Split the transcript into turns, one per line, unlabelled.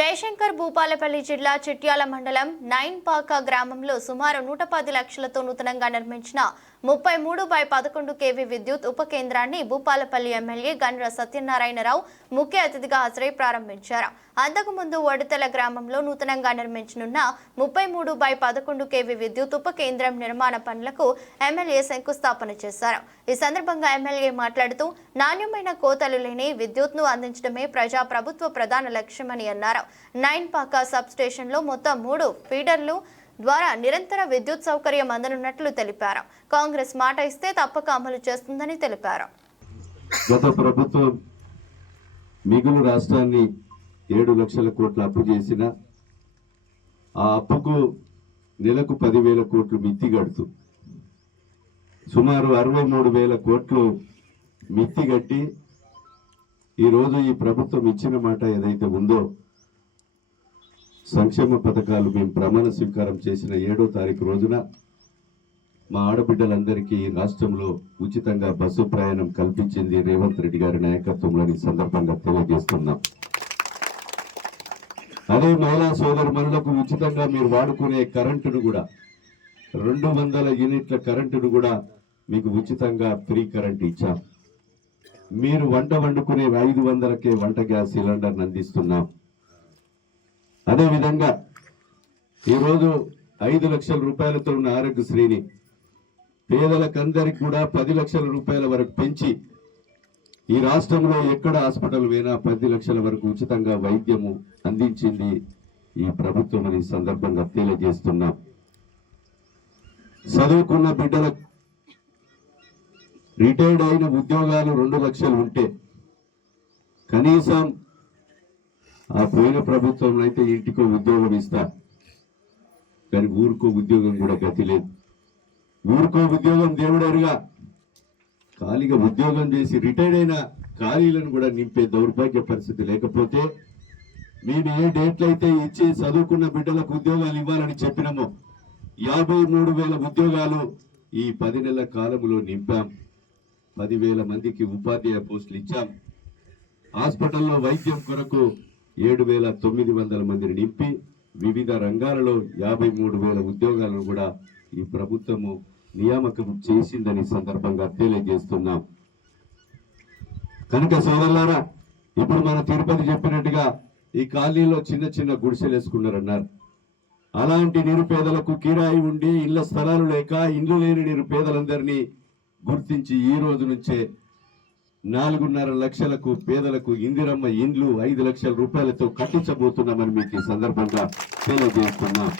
జయశంకర్ భూపాలపల్లి జిల్లా చిట్యాల మండలం నైన్పాక గ్రామంలో సుమారు నూట పది లక్షలతో నూతనంగా నిర్మించిన ముప్పై మూడు బై పదకొండు కేవీ విద్యుత్ ఉప కేంద్రాన్ని భూపాలపల్లి ఎమ్మెల్యే గండ్ర సత్యనారాయణరావు ముఖ్య అతిథిగా హాజరై ప్రారంభించారు. అంతకుముందు వడతల గ్రామంలో నూతనంగా నిర్మించనున్న ముప్పై మూడు బై పదకొండు కేవీ విద్యుత్ ఉప కేంద్రం నిర్మాణ పనులకు ఎమ్మెల్యే శంకుస్థాపన చేశారు. ఈ సందర్భంగా ఎమ్మెల్యే మాట్లాడుతూ నాణ్యమైన కోతలు లేని విద్యుత్ను అందించడమే ప్రజా ప్రభుత్వ ప్రధాన లక్ష్యమని అన్నారు. నైన్ పాక సబ్ స్టేషన్లో మొత్తం మూడు ఫీడర్లు ద్వారా నిరంతర విద్యుత్ సౌకర్యం అందనున్నట్లు తెలిపారు. కాంగ్రెస్ మాట ఇస్తే తప్పక అమలు చేస్తుందని తెలిపారు.
గత ప్రభుత్వం మిగులు రాష్ట్రాన్ని ఏడు లక్షల కోట్ల అప్పు చేసిన ఆ అప్పుకు నెలకు పదివేల కోట్లు మిత్తి కడుతూ సుమారు అరవై మూడు వేల కోట్లు మిత్తి కట్టి ఈరోజు ఈ ప్రభుత్వం ఇచ్చిన మాట ఏదైతే ఉందో సంక్షేమ పథకాలు మేము ప్రమాణ స్వీకారం చేసిన ఏడో తారీఖు రోజున మా ఆడబిడ్డలందరికీ రాష్ట్రంలో ఉచితంగా బస్సు ప్రయాణం కల్పించింది రేవంత్ రెడ్డి గారి నాయకత్వంలోని సందర్భంగా తెలియజేస్తున్నాం. అదే మహిళా సోదరుమణులకు ఉచితంగా మీరు వాడుకునే కరెంటును కూడా రెండు వందల యూనిట్ల కరెంటును కూడా మీకు ఉచితంగా ఫ్రీ కరెంట్ ఇచ్చాం. మీరు వంట వండుకునే ఐదు వందలకే వంట గ్యాస్ సిలిండర్ను అందిస్తున్నాం. అదేవిధంగా ఈరోజు ఐదు లక్షల రూపాయలతో ఉన్న ఆరోగ్యశ్రీని పేదలకందరికి కూడా పది లక్షల రూపాయల వరకు పెంచి ఈ రాష్ట్రంలో ఎక్కడ హాస్పిటల్ పోయినా పది లక్షల వరకు ఉచితంగా వైద్యము అందించింది ఈ ప్రభుత్వం అని సందర్భంగా తెలియజేస్తున్నాం. చదువుకున్న బిడ్డలకు రిటైర్డ్ అయిన ఉద్యోగాలు రెండు లక్షలు ఉంటే కనీసం ఆ పోయిన ప్రభుత్వంలో అయితే ఇంటికో ఉద్యోగం ఇస్తా. కానీ ఊరికో ఉద్యోగం కూడా గతి లేదు. ఊరికో ఉద్యోగం దేవుడరుగా ఖాళీగా ఉద్యోగం చేసి రిటైర్డ్ అయిన ఖాళీలను కూడా నింపే దౌర్భాగ్య పరిస్థితి లేకపోతే మేము ఏ డేట్లు అయితే ఇచ్చి చదువుకున్న బిడ్డలకు ఉద్యోగాలు ఇవ్వాలని చెప్పినామో యాభై మూడు వేల ఉద్యోగాలు ఈ పది నెలల కాలంలో నింపాం. పదివేల మందికి ఉపాధ్యాయ పోస్టులు ఇచ్చాం. హాస్పిటల్లో వైద్యం కొరకు ఏడు వేల తొమ్మిది వందల మందిని నింపి వివిధ రంగాలలో యాభై మూడు వేల ఉద్యోగాలను కూడా ఈ ప్రభుత్వము నియామకం చేసిందని సందర్భంగా తెలియజేస్తున్నాం. కనుక సోదరులారా ఇప్పుడు మన తిరుపతి చెప్పినట్టుగా ఈ కాలనీలో చిన్న చిన్న గుడిసెలు వేసుకున్నారన్నారు. అలాంటి నిరుపేదలకు కిరాయి ఉండి ఇళ్ళ స్థలాలు లేక ఇండ్లు లేని నిరుపేదలందరినీ గుర్తించి ఈ రోజు నుంచే నాలుగున్నర లక్షలకు పేదలకు ఇందిరమ్మ ఇండ్లు ఐదు లక్షల రూపాయలతో కట్టించబోతున్నామని మీకు ఈ సందర్భంగా తెలియజేస్తున్నాం.